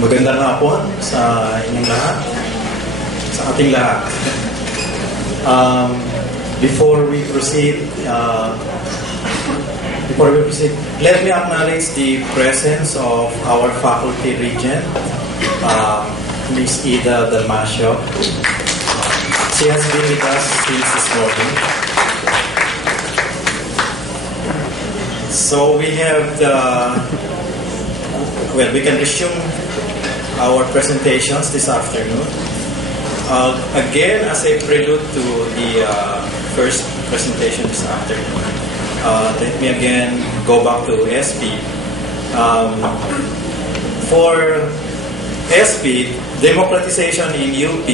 Magandang hapon sa inyong lahat, sa ating lahat. Before we proceed, let me acknowledge the presence of our faculty regent, Ms. Ida Dalmasio. She has been with us since this morning. So we have we can resume our presentations this afternoon. Again, as a prelude to the first presentation this afternoon, let me again go back to SP. For SP, democratization in UP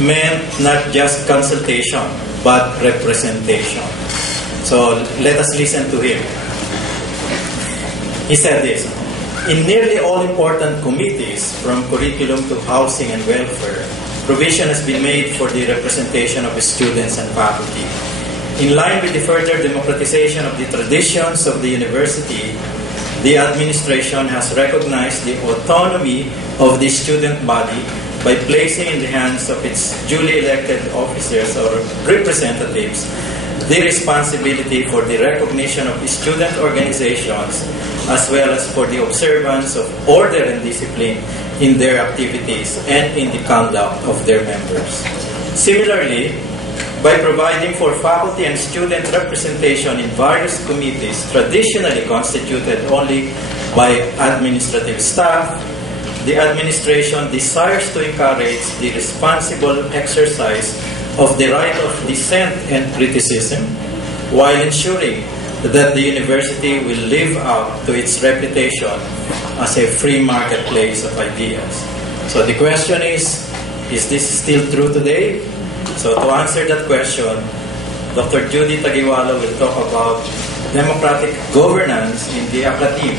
meant not just consultation, but representation. So let us listen to him. He said this: in nearly all important committees, from curriculum to housing and welfare, provision has been made for the representation of the students and faculty. In line with the further democratization of the traditions of the university, the administration has recognized the autonomy of the student body by placing in the hands of its duly elected officers or representatives the responsibility for the recognition of the student organizations, as well as for the observance of order and discipline in their activities and in the conduct of their members. Similarly, by providing for faculty and student representation in various committees traditionally constituted only by administrative staff, the administration desires to encourage the responsible exercise of the right of dissent and criticism, while ensuring that the university will live up to its reputation as a free marketplace of ideas. So the question is this still true today? So to answer that question, Dr. Judy Tagiwalo will talk about democratic governance in the academe,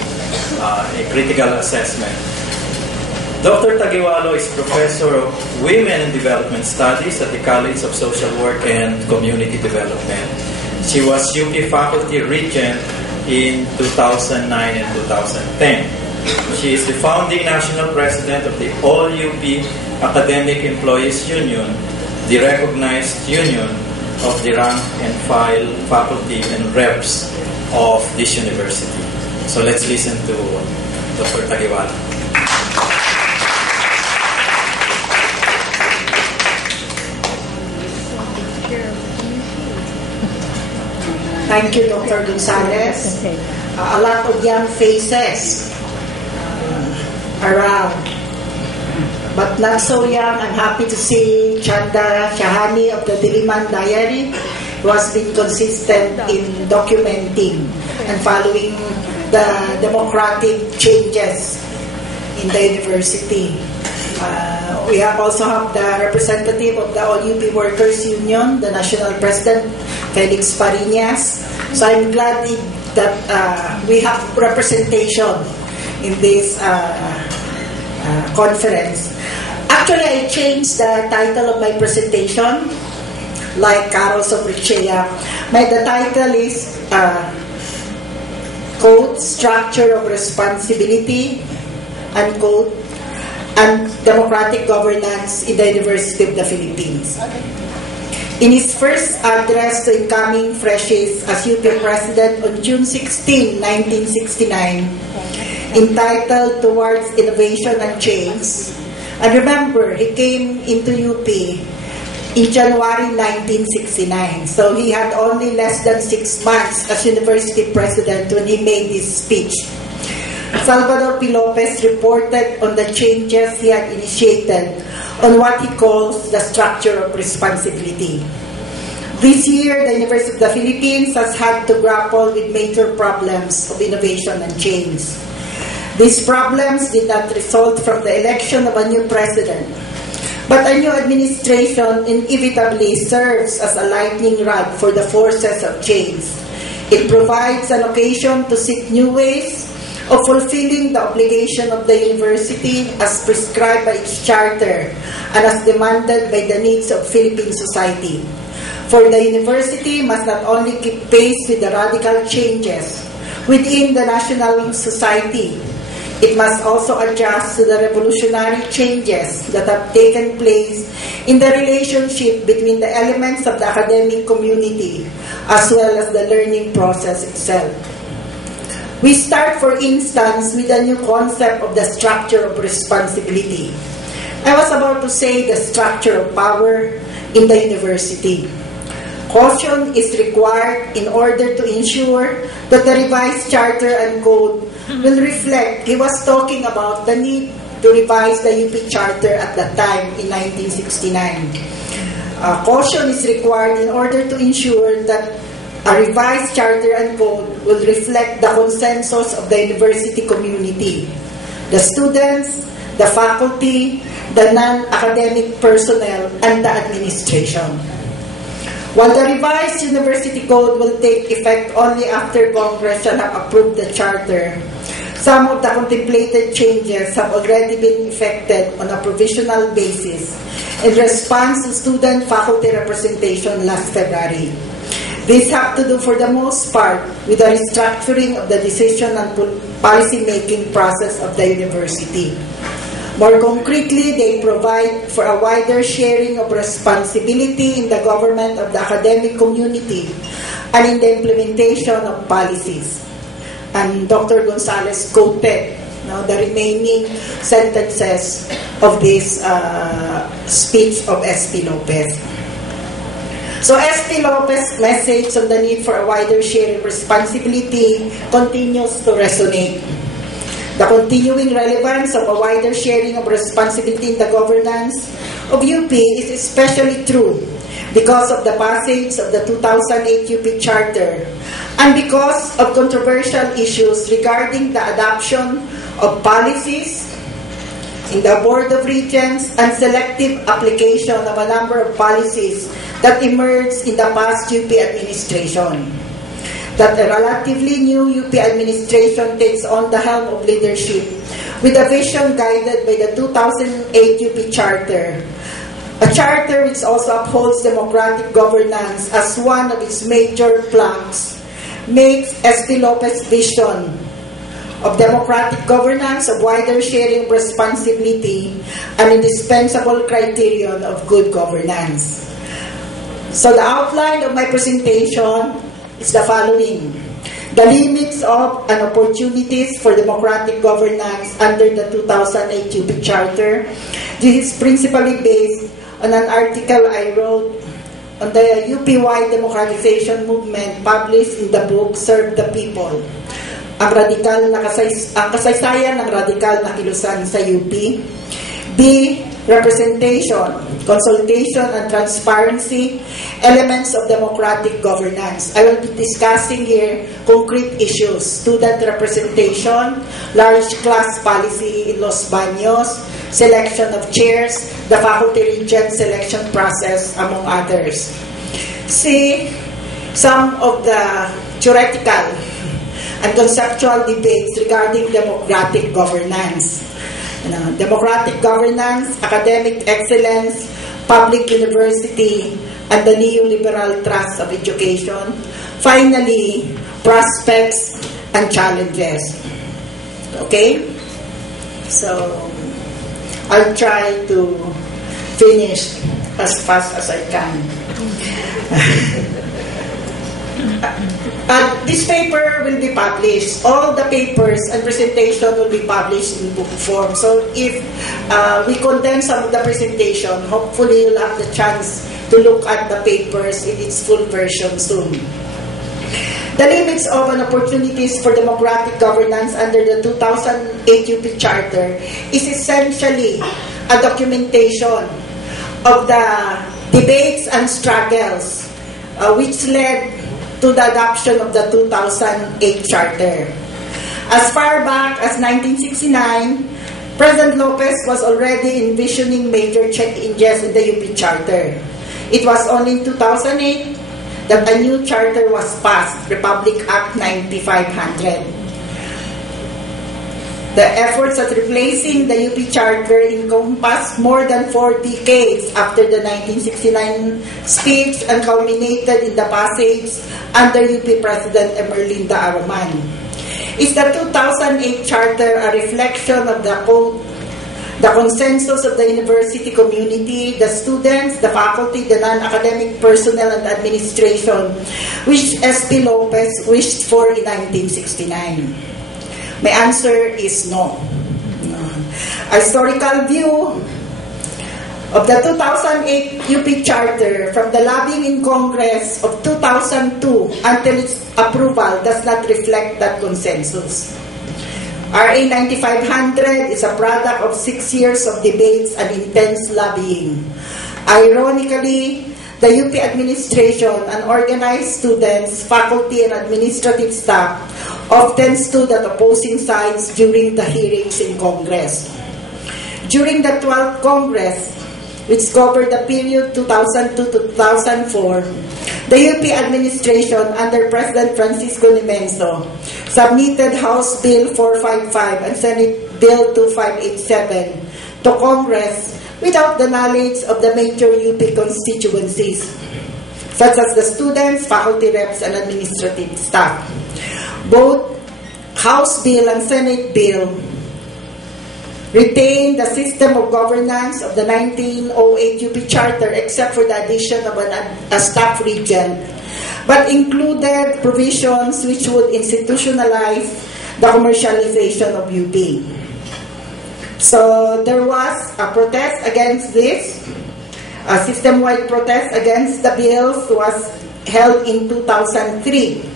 a critical assessment. Dr. Tagiwalo is Professor of Women and Development Studies at the College of Social Work and Community Development. She was UP Faculty Regent in 2009 and 2010. She is the founding National President of the All UP Academic Employees Union, the recognized union of the rank and file faculty and reps of this university. So let's listen to Dr. Tagiwalo. Thank you, Dr. Gonzalez. A lot of young faces around, but not so young. I'm happy to see Chanda Shahani of the Diliman Diary, who has been consistent in documenting and following the democratic changes in the university. We also have the representative of the All UP Workers Union, the National President, Felix Parinas. So I'm glad that we have representation in this conference. Actually, I changed the title of my presentation, like Carol Sobrichea. The title is quote, Structure of Responsibility, unquote, and Democratic Governance in the University of the Philippines. In his first address to incoming freshies as UP President on June 16, 1969, entitled Towards Innovation and Change, and remember, he came into UP in January 1969, so he had only less than 6 months as University President when he made this speech. Salvador P. Lopez reported on the changes he had initiated on what he calls the structure of responsibility. This year, the University of the Philippines has had to grapple with major problems of innovation and change. These problems did not result from the election of a new president, but a new administration inevitably serves as a lightning rod for the forces of change. It provides an occasion to seek new ways of fulfilling the obligation of the university as prescribed by its charter and as demanded by the needs of Philippine society. For the university must not only keep pace with the radical changes within the national society, It must also adjust to the revolutionary changes that have taken place in the relationship between the elements of the academic community as well as the learning process itself. We start, for instance, with a new concept of the structure of responsibility. I was about to say the structure of power in the university. Caution is required in order to ensure that the revised charter and code will reflect. He was talking about the need to revise the UP charter at that time in 1969. Caution is required in order to ensure that a revised charter and code will reflect the consensus of the university community, the students, the faculty, the non-academic personnel, and the administration. While the revised university code will take effect only after Congress shall have approved the charter, some of the contemplated changes have already been effected on a provisional basis in response to student-faculty representation last February. These have to do, for the most part, with the restructuring of the decision and policy-making process of the university. More concretely, they provide for a wider sharing of responsibility in the government of the academic community and in the implementation of policies. And Dr. Gonzalez quoted the remaining sentences of this speech of S.P. Lopez. So S.P. Lopez's message on the need for a wider sharing responsibility continues to resonate. The continuing relevance of a wider sharing of responsibility in the governance of UP is especially true because of the passage of the 2008 UP Charter and because of controversial issues regarding the adoption of policies in the Board of Regents and selective application of a number of policies that emerged in the past UP administration. That a relatively new UP administration takes on the helm of leadership with a vision guided by the 2008 UP Charter. A charter which also upholds democratic governance as one of its major planks makes S.P. Lopez's vision of democratic governance, of wider sharing of responsibility, an indispensable criterion of good governance. So the outline of my presentation is the following. The limits of and opportunities for democratic governance under the 2008 UP Charter. This is principally based on an article I wrote on the UP-wide democratization movement published in the book Serve the People. Ang kasaysayan ng radikal na kilusan sa UP. B. Representation, consultation, and transparency, elements of democratic governance. I will be discussing here concrete issues, student representation, large class policy in Los Baños, selection of chairs, the faculty regent selection process, among others. C. Some of the theoretical and conceptual debates regarding democratic governance. Democratic governance, academic excellence, public university, and the neoliberal trust of education. Finally, prospects and challenges. Okay? So, I'll try to finish as fast as I can. This paper will be published. All the papers and presentation will be published in book form. So if we condense some of the presentation, hopefully you'll have the chance to look at the papers in its full version soon. The limits of and opportunities for democratic governance under the 2008 UP Charter is essentially a documentation of the debates and struggles which led to the adoption of the 2008 Charter. As far back as 1969, President Lopez was already envisioning major changes in the UP Charter. It was only in 2008 that a new charter was passed, Republic Act 9500. The efforts at replacing the UP Charter encompassed more than 4 decades after the 1969 speech and culminated in the passage under UP President Emerlinda Araman. Is the 2008 Charter a reflection of the code, the consensus of the university community, the students, the faculty, the non-academic personnel, and administration, which S.P. Lopez wished for in 1969? My answer is no. A historical view of the 2008 UP Charter from the lobbying in Congress of 2002 until its approval does not reflect that consensus. RA 9500 is a product of 6 years of debates and intense lobbying. Ironically, the UP administration and organized students, faculty, and administrative staff often stood at opposing sides during the hearings in Congress. During the 12th Congress, which covered the period 2002 to 2004, the UP administration under President Francisco Nimenso submitted House Bill 455 and Senate Bill 2587 to Congress without the knowledge of the major UP constituencies, such as the students, faculty reps, and administrative staff. Both House Bill and Senate Bill retained the system of governance of the 1908 UP Charter except for the addition of a staff regent, but included provisions which would institutionalize the commercialization of UP. So there was a protest against this. A system-wide protest against the bills was held in 2003.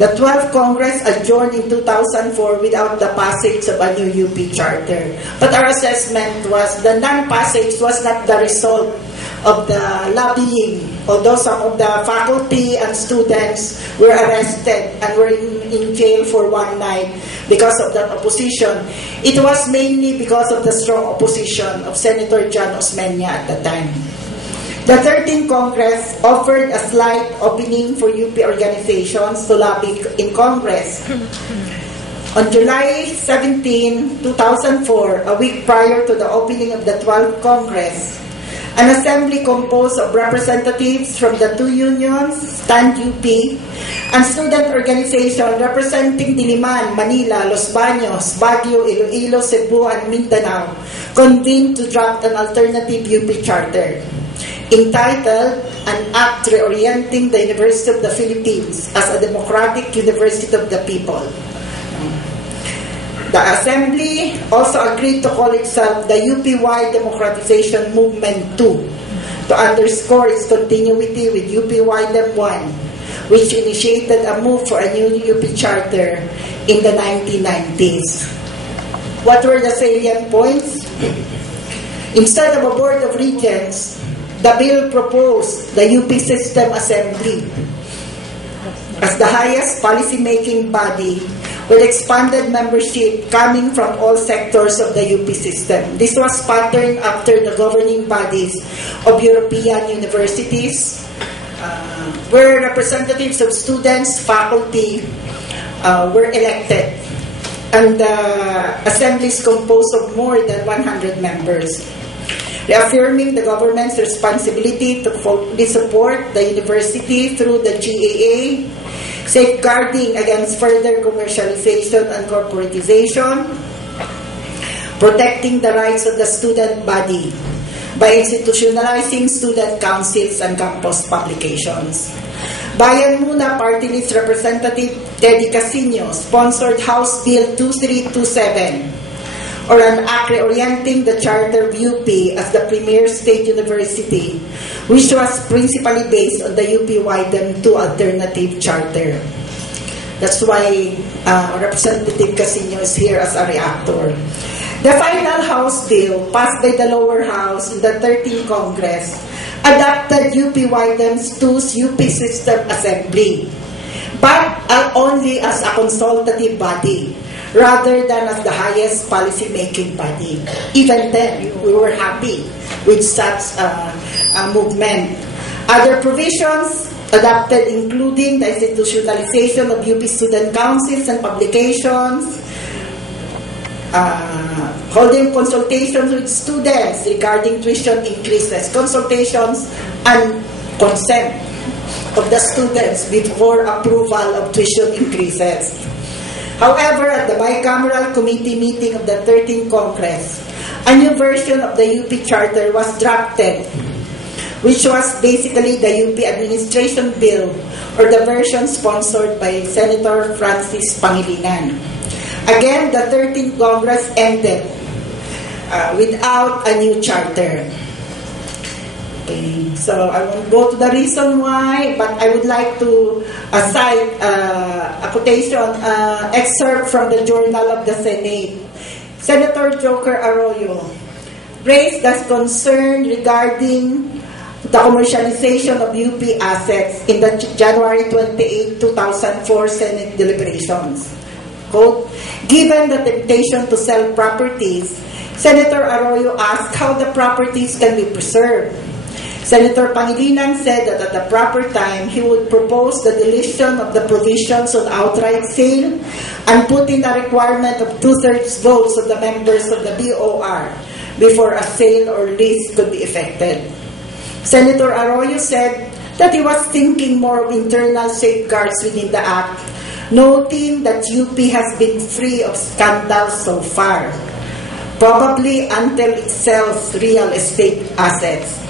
The 12th Congress adjourned in 2004 without the passage of a new UP Charter. But our assessment was the non-passage was not the result of the lobbying, although some of the faculty and students were arrested and were in jail for one night because of that opposition. It was mainly because of the strong opposition of Senator John Osmeña at the time. The 13th Congress offered a slight opening for UP organizations to lobby in Congress. On July 17, 2004, a week prior to the opening of the 12th Congress, an assembly composed of representatives from the two unions, Stand UP, and student organizations representing Diliman, Manila, Los Baños, Baguio, Iloilo, Cebu, and Mindanao convened to draft an alternative UP Charter entitled An Act Reorienting the University of the Philippines as a Democratic University of the People. The Assembly also agreed to call itself the UP-wide Democratization Movement 2 to underscore its continuity with UP-wide 1, which initiated a move for a new UP Charter in the 1990s. What were the salient points? Instead of a Board of Regents, the bill proposed the UP System Assembly as the highest policy-making body with expanded membership coming from all sectors of the UP system. This was patterned after the governing bodies of European universities, where representatives of students, faculty were elected, and the assembly is composed of more than 100 members. Reaffirming the government's responsibility to fully support the university through the GAA, safeguarding against further commercialization and corporatization, protecting the rights of the student body by institutionalizing student councils and campus publications. Bayan Muna Party List Representative Teddy Casino sponsored House Bill 2327, or an act reorienting the charter of UP as the premier state university, which was principally based on the UP-wide 2 alternative charter. That's why Representative Casino is here as a reactor. The final House bill, passed by the lower house in the 13th Congress, adopted UP-wide 2's UP System Assembly, but only as a consultative body, rather than as the highest policy-making body. Even then, we were happy with such a movement. Other provisions adopted including the institutionalization of UP student councils and publications, holding consultations with students regarding tuition increases, consultations and consent of the students before approval of tuition increases. However, at the bicameral committee meeting of the 13th Congress, a new version of the UP Charter was drafted, which was basically the UP Administration Bill, or the version sponsored by Senator Francis Pangilinan. Again, the 13th Congress ended without a new charter. Okay, so I won't go to the reason why, but I would like to cite a quotation, excerpt from the Journal of the Senate. Senator Joker Arroyo raised the concern regarding the commercialization of UP assets in the January 28, 2004 Senate deliberations. Quote, given the temptation to sell properties, Senator Arroyo asked how the properties can be preserved. Senator Pangilinan said that at the proper time, he would propose the deletion of the provisions on outright sale and put in a requirement of 2/3 votes of the members of the BOR before a sale or lease could be effected. Senator Arroyo said that he was thinking more of internal safeguards within the Act, noting that UP has been free of scandals so far, probably until it sells real estate assets.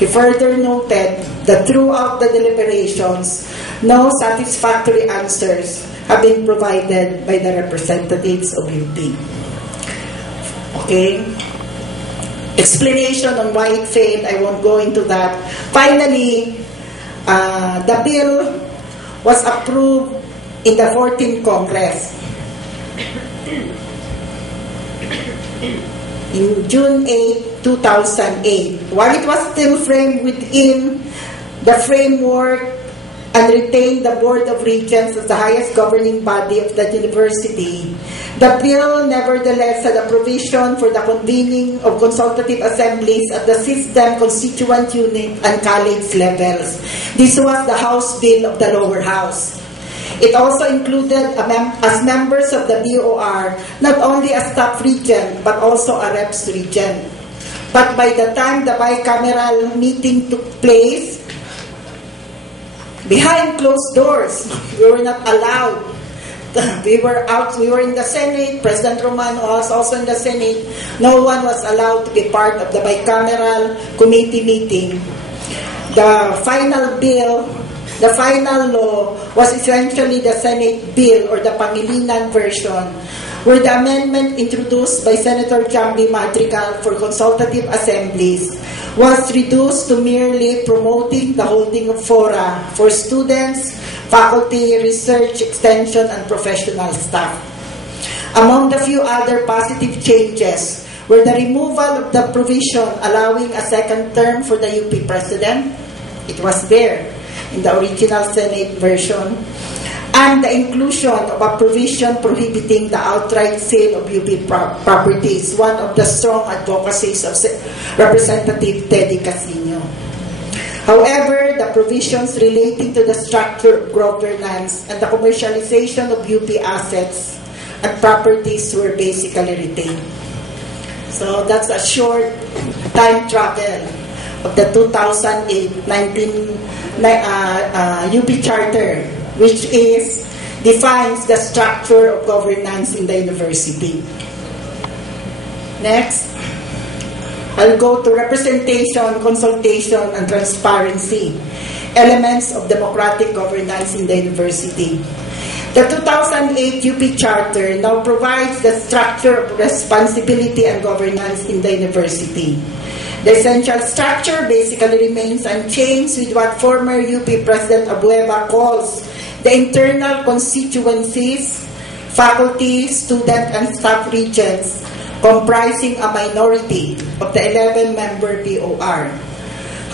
He further noted that throughout the deliberations, no satisfactory answers have been provided by the representatives of UP. Okay? Explanation on why it failed, I won't go into that. Finally, the bill was approved in the 14th Congress. In June 8, 2008, while it was still framed within the framework and retained the Board of Regents as the highest governing body of the university, the bill nevertheless had a provision for the convening of consultative assemblies at the system, constituent unit, and college levels. This was the House bill of the lower house. It also included as members of the BOR not only a staff regent but also a reps regent. But by the time the bicameral meeting took place, behind closed doors, we were not allowed. We were in the Senate. President Romano was also in the Senate. No one was allowed to be part of the bicameral committee meeting. The final bill, the final law, was essentially the Senate bill, or the Pangilinan version, where the amendment introduced by Senator Jambi Madrigal for consultative assemblies was reduced to merely promoting the holding of fora for students, faculty, research, extension, and professional staff. Among the few other positive changes were the removal of the provision allowing a second term for the UP president. It was there in the original Senate version, and the inclusion of a provision prohibiting the outright sale of UP properties, one of the strong advocacies of Representative Teddy Casino. However, the provisions relating to the structure of governance and the commercialization of UP assets and properties were basically retained. So that's a short time travel of the 2008-19 UP Charter, which defines the structure of governance in the university. Next, I'll go to representation, consultation, and transparency, elements of democratic governance in the university. The 2008 UP Charter now provides the structure of responsibility and governance in the university. The essential structure basically remains unchanged, with what former UP President Abueva calls the internal constituencies, faculty, student, and staff regents, comprising a minority of the 11-member BOR.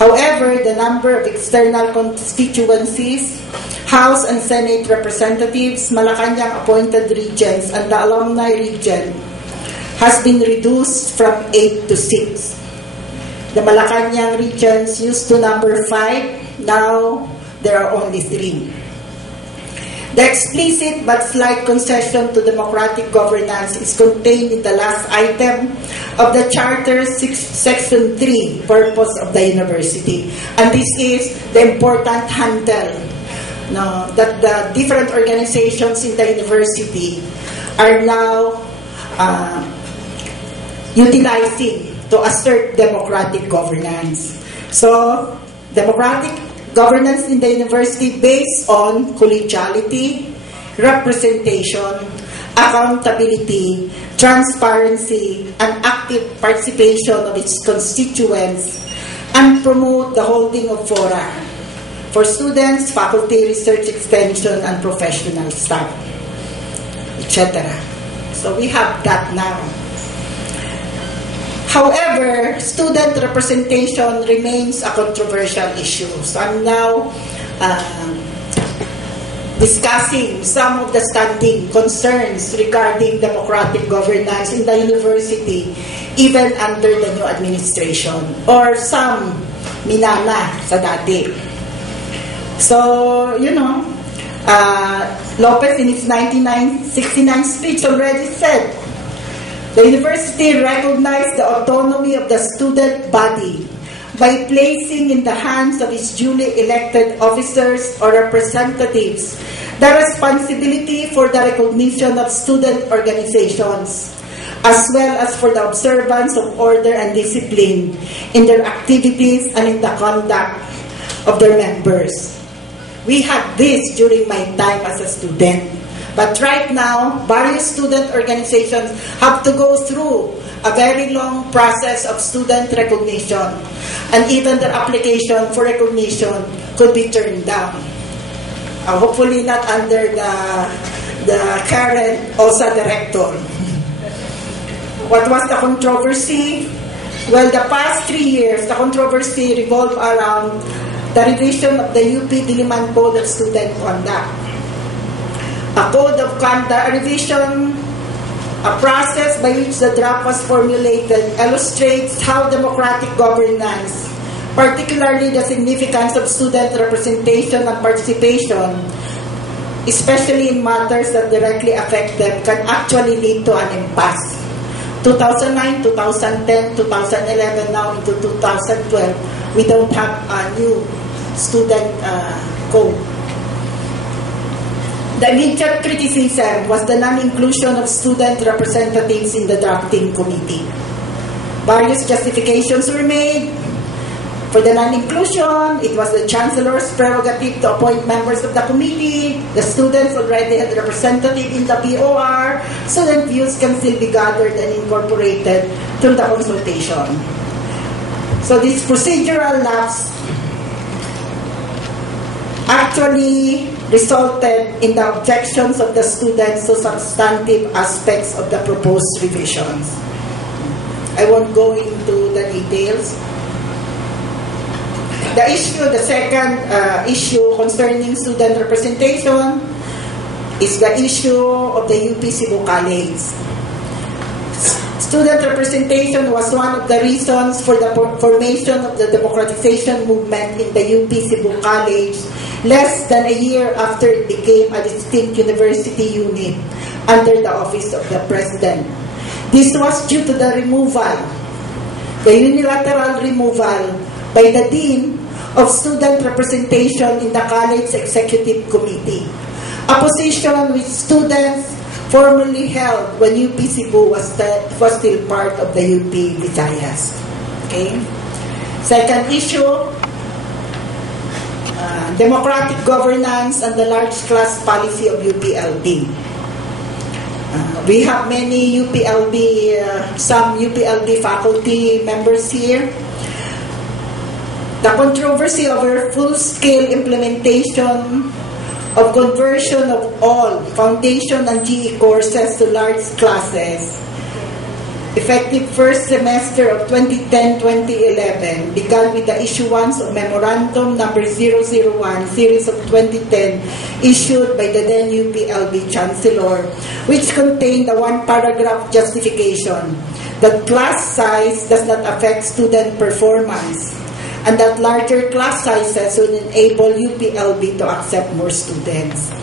However, the number of external constituencies, House and Senate representatives, Malacanang appointed regents, and the alumni regent has been reduced from 8 to 6. The Malacanang regions used to number 5, now there are only 3. The explicit but slight concession to democratic governance is contained in the last item of the Charter's Section 3, purpose of the university. And this is the important handle no, that the different organizations in the university are now utilizing to assert democratic governance. So, democratic governance in the university based on collegiality, representation, accountability, transparency, and active participation of its constituents, and promote the holding of fora for students, faculty, research extension, and professional staff, etc. So we have that now. However, student representation remains a controversial issue. So I'm now discussing some of the standing concerns regarding democratic governance in the university, even under the new administration, or some minana sa dati. So, you know, Lopez in its 1969 speech already said, the university recognized the autonomy of the student body by placing in the hands of its duly elected officers or representatives the responsibility for the recognition of student organizations, as well as for the observance of order and discipline in their activities and in the conduct of their members. We had this during my time as a student. But right now, various student organizations have to go through a very long process of student recognition, and even their application for recognition could be turned down. Hopefully not under the current OSA director. What was the controversy? Well, the past 3 years, the controversy revolved around the revision of the UP Diliman Code of Student Conduct. A code of conduct revision, a process by which the draft was formulated, illustrates how democratic governance, particularly the significance of student representation and participation, especially in matters that directly affect them, can actually lead to an impasse. 2009, 2010, 2011, now into 2012, we don't have a new student code. The immediate criticism was the non-inclusion of student representatives in the drafting committee. Various justifications were made for the non-inclusion. It was the chancellor's prerogative to appoint members of the committee. The students already had a representative in the BOR. Student views can still be gathered and incorporated through the consultation. So this procedural lapse actually resulted in the objections of the students to substantive aspects of the proposed revisions. I won't go into the details. The second issue concerning student representation is the issue of the UP Cebu College. Student representation was one of the reasons for the formation of the democratization movement in the UP Cebu College less than a year after it became a distinct university unit under the office of the president. This was due to the unilateral removal by the dean of student representation in the college executive committee, a position which students formerly held when UP Cebu was still part of the UP Visayas. Okay. Second issue, democratic governance and the large class policy of UPLB. We have many some UPLB faculty members here. The controversy over full-scale implementation of conversion of all foundation and GE courses to large classes, effective first semester of 2010-2011, began with the issuance of Memorandum Number 001, Series of 2010, issued by the then UPLB Chancellor, which contained a one-paragraph justification that class size does not affect student performance, and that larger class sizes would enable UPLB to accept more students.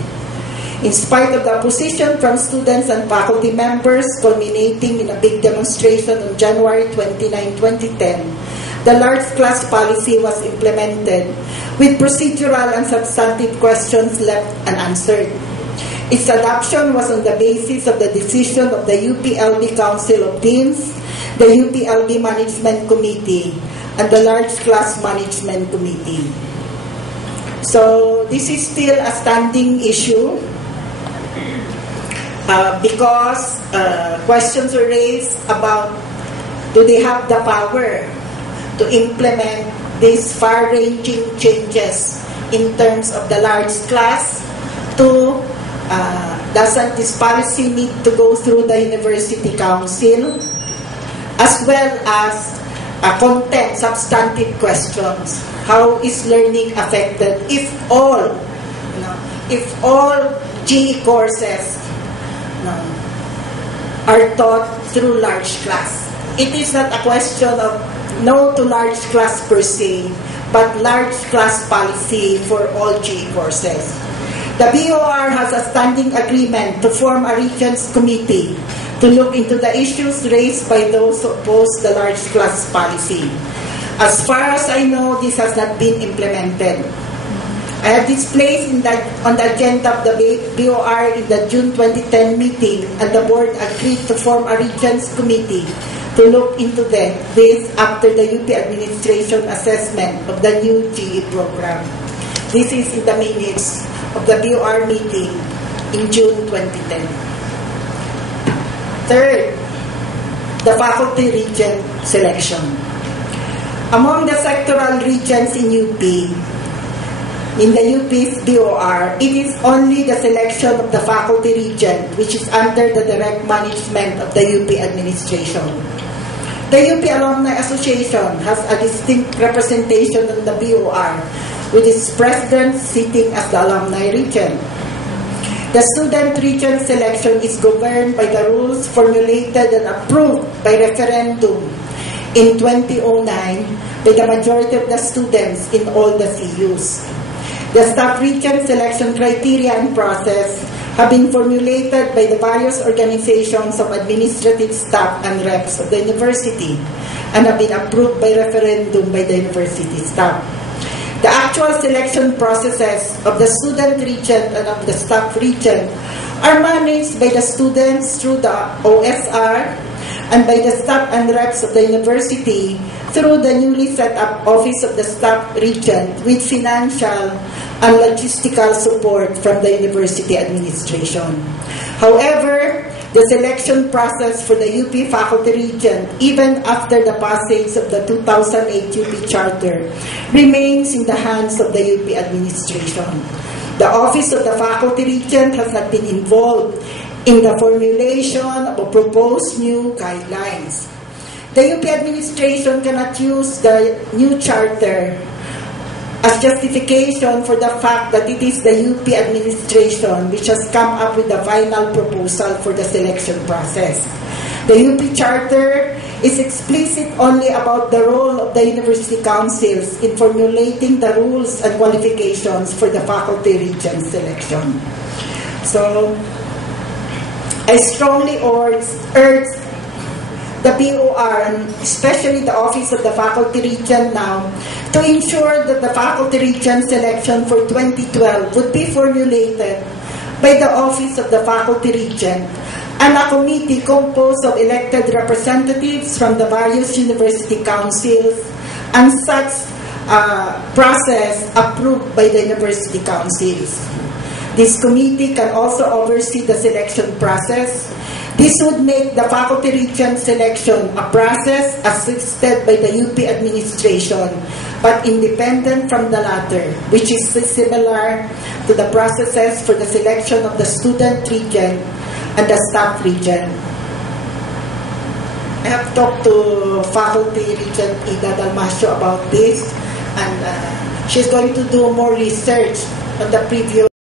In spite of the opposition from students and faculty members, culminating in a big demonstration on January 29, 2010, the large class policy was implemented, with procedural and substantive questions left unanswered. Its adoption was on the basis of the decision of the UPLB Council of Deans, the UPLB Management Committee, and the Large Class Management Committee. So this is still a standing issue because questions were raised about, do they have the power to implement these far-ranging changes in terms of the large class? To doesn't this policy need to go through the University Council, as well as content, substantive questions? How is learning affected if all GE courses are taught through large class? It is not a question of no to large class per se, but large class policy for all GE courses. The BOR has a standing agreement to form a Regents Committee to look into the issues raised by those who oppose the large class policy. As far as I know, this has not been implemented. I have this placed on the agenda of the BOR in the June 2010 meeting, and the board agreed to form a Regents Committee to look into this after the UP administration assessment of the new GE program. This is in the minutes of the BOR meeting in June 2010. Third, the faculty regent selection. Among the sectoral regents in UP, in the UP's BOR, it is only the selection of the faculty regent which is under the direct management of the UP administration. The UP Alumni Association has a distinct representation in the BOR, with its president sitting as the alumni regent. The student regent selection is governed by the rules formulated and approved by referendum in 2009 by the majority of the students in all the CUs. The staff regent selection criteria and process have been formulated by the various organizations of administrative staff and reps of the university and have been approved by referendum by the university staff. The actual selection processes of the student regent and of the staff regent are managed by the students through the OSR and by the staff and reps of the university through the newly set up Office of the Staff Regent with financial and logistical support from the university administration. However, the selection process for the UP faculty regent, even after the passage of the 2008 UP Charter, remains in the hands of the UP administration. The Office of the Faculty Regent has not been involved in the formulation of a proposed new guidelines. The UP administration cannot use the new charter as justification for the fact that it is the UP administration which has come up with the final proposal for the selection process. The UP Charter is explicit only about the role of the university councils in formulating the rules and qualifications for the faculty regent selection. So, I strongly urge the BOR, and especially the Office of the Faculty Regent now, to ensure that the faculty regent selection for 2012 would be formulated by the Office of the Faculty Regent and a committee composed of elected representatives from the various university councils, and such process approved by the university councils. This committee can also oversee the selection process. This would make the faculty regent selection a process assisted by the UP administration, but independent from the latter, which is similar to the processes for the selection of the student regent and the staff regent. I have talked to faculty regent Ida Dalmasio about this, and she's going to do more research on the previous